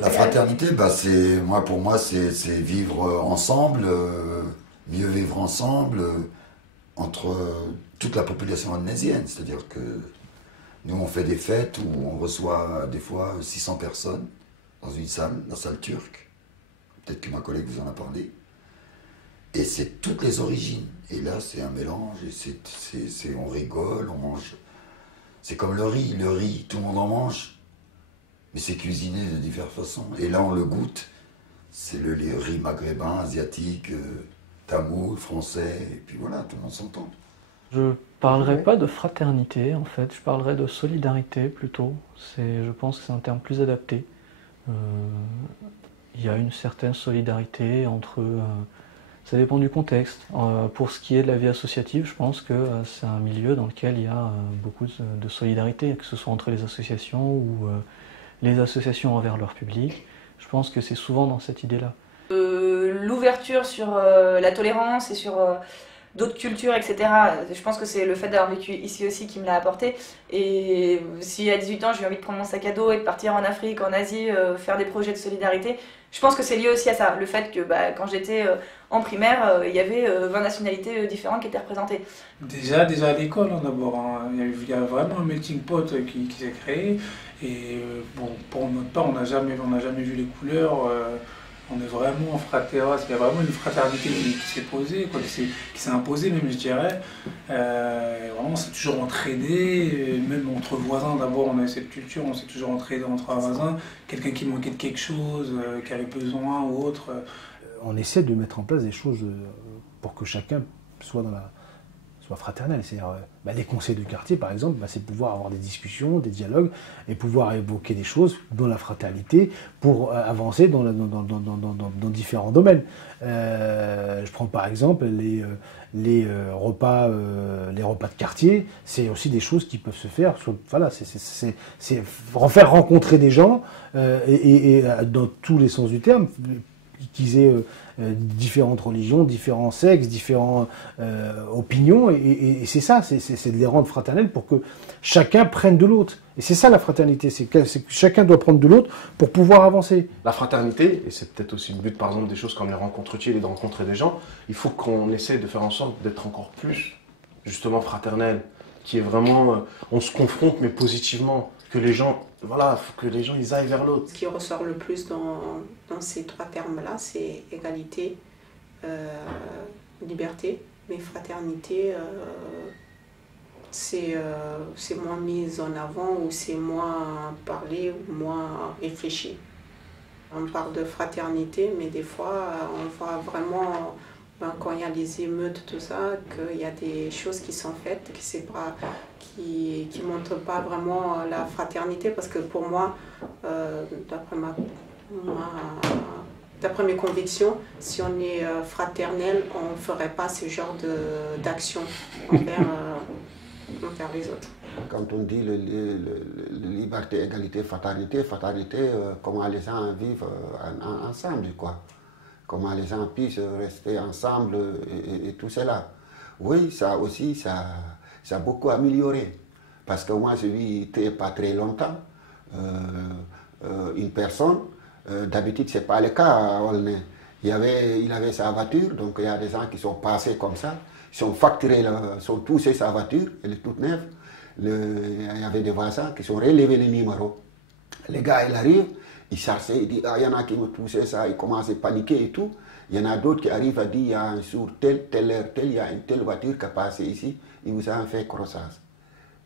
La fraternité, bah pour moi, c'est vivre ensemble, mieux vivre ensemble entre toute la population indonésienne. C'est-à-dire que nous, on fait des fêtes où on reçoit des fois 600 personnes dans une salle, la salle turque. Peut-être que ma collègue vous en a parlé. Et c'est toutes les origines. Et là, c'est un mélange. Et on rigole, on mange. C'est comme le riz. Le riz, tout le monde en mange. Mais c'est cuisiné de diverses façons. Et là, on le goûte. C'est le riz maghrébin, asiatique, tamoul, français. Et puis voilà, tout le monde s'entend. Je parlerai pas de fraternité, en fait. Je parlerai de solidarité, plutôt. Je pense que c'est un terme plus adapté. Il y a une certaine solidarité entre... ça dépend du contexte. Pour ce qui est de la vie associative, je pense que c'est un milieu dans lequel il y a beaucoup de solidarité, que ce soit entre les associations ou les associations envers leur public. Je pense que c'est souvent dans cette idée-là. L'ouverture sur la tolérance et sur d'autres cultures, etc. Je pense que c'est le fait d'avoir vécu ici aussi qui me l'a apporté. Et si à 18 ans j'ai eu envie de prendre mon sac à dos et de partir en Afrique, en Asie, faire des projets de solidarité, je pense que c'est lié aussi à ça. Le fait que quand j'étais en primaire, il y avait 20 nationalités différentes qui étaient représentées. Déjà à l'école, d'abord, hein, il y a vraiment un melting pot qui s'est créé. Et pour notre part, on n'a jamais vu les couleurs. On est vraiment fraternel, il y a vraiment une fraternité qui s'est posée, qui s'est imposée même, je dirais. Vraiment, on s'est toujours entraidé, même entre voisins. D'abord, on a cette culture, on s'est toujours entraidé entre voisins. Quelqu'un qui manquait de quelque chose, qui avait besoin ou autre. On essaie de mettre en place des choses pour que chacun soit fraternel. C'est-à-dire, les conseils de quartier, par exemple, c'est pouvoir avoir des discussions, des dialogues, et pouvoir évoquer des choses dans la fraternité pour avancer dans différents domaines. Je prends par exemple les repas de quartier, c'est aussi des choses qui peuvent se faire. Voilà, c'est faire rencontrer des gens, et dans tous les sens du terme, qu'ils aient différentes religions, différents sexes, différentes opinions, et c'est ça, c'est de les rendre fraternels pour que chacun prenne de l'autre. Et c'est ça la fraternité, c'est que chacun doit prendre de l'autre pour pouvoir avancer. La fraternité, et c'est peut-être aussi le but par exemple des choses comme les rencontres utiles et de rencontrer des gens, il faut qu'on essaie de faire en sorte d'être encore plus justement fraternel, qui est vraiment, on se confronte mais positivement, que les gens, voilà, faut que les gens ils aillent vers l'autre. Ce qui ressort le plus dans ces trois termes-là, c'est égalité, liberté, mais fraternité, c'est moins mis en avant, ou c'est moins parlé, ou moins réfléchi. On parle de fraternité, mais des fois, on voit vraiment, quand il y a les émeutes, tout ça, qu'il y a des choses qui sont faites, qui montrent pas vraiment la fraternité, parce que pour moi, d'après mes convictions, si on est fraternel, on ne ferait pas ce genre d'action envers les autres. Quand on dit liberté, égalité, fraternité, comment les gens vivent ensemble, quoi. Comment les gens puissent rester ensemble et tout cela. Oui, ça aussi, ça a beaucoup amélioré. Parce que moi, je vis pas très longtemps. Une personne, d'habitude, ce n'est pas le cas à Aulnay. Il avait sa voiture, donc il y a des gens qui sont passés comme ça. Ils sont facturés, sont touchés sa voiture, elle est toute neuve. Il y avait des voisins qui sont relevés les numéros. Les gars, ils arrivent, ils cherchent, ils disent, il y en a qui me touchaient ça, ils commencent à paniquer et tout. Il y en a d'autres qui arrivent à dire, il y a un jour telle heure, il y a une telle voiture qui a passé ici, ils vous ont fait croissance.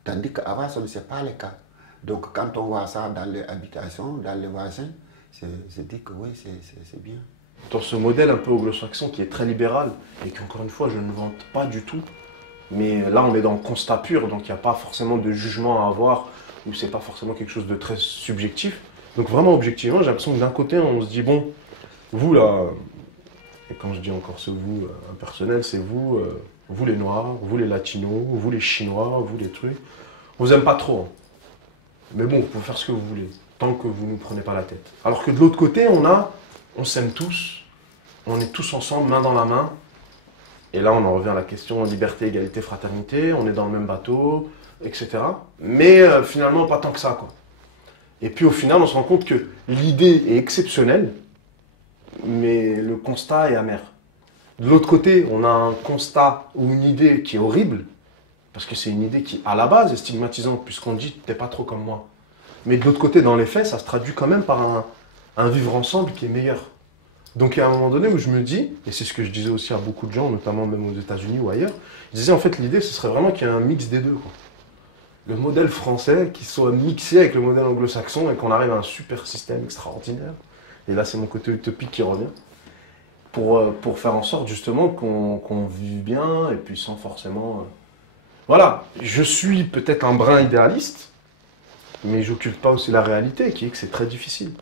Tandis qu'avant, ce n'est pas le cas. Donc quand on voit ça dans les habitations, dans les voisins, je dis que oui, c'est bien. Dans ce modèle un peu anglo-saxon qui est très libéral, et qu'encore une fois, je ne vante pas du tout, mais là, on est dans le constat pur, donc il n'y a pas forcément de jugement à avoir, ou c'est pas forcément quelque chose de très subjectif. Donc vraiment, objectivement, j'ai l'impression que d'un côté, on se dit, bon, vous là, et quand je dis encore ce vous impersonnel, c'est vous, vous les Noirs, vous les Latinos, vous les Chinois, vous les trucs. On vous aime pas trop, hein. Mais bon, vous pouvez faire ce que vous voulez, tant que vous ne nous prenez pas la tête. Alors que de l'autre côté, on s'aime tous, on est tous ensemble, main dans la main. Et là, on en revient à la question liberté, égalité, fraternité, on est dans le même bateau, etc. Mais finalement, pas tant que ça, quoi. Et puis au final, on se rend compte que l'idée est exceptionnelle, mais le constat est amer. De l'autre côté, on a un constat ou une idée qui est horrible, parce que c'est une idée qui, à la base, est stigmatisante, puisqu'on dit « t'es pas trop comme moi ». Mais de l'autre côté, dans les faits, ça se traduit quand même par un vivre ensemble qui est meilleur. Donc il y a un moment donné où je me dis, et c'est ce que je disais aussi à beaucoup de gens, notamment même aux États-Unis ou ailleurs, je disais en fait l'idée ce serait vraiment qu'il y ait un mix des deux, quoi. Le modèle français qui soit mixé avec le modèle anglo-saxon et qu'on arrive à un super système extraordinaire. Et là c'est mon côté utopique qui revient. Pour faire en sorte justement qu'on vive bien et puis sans forcément... Voilà, je suis peut-être un brin idéaliste, mais j'occulte pas aussi la réalité qui est que c'est très difficile.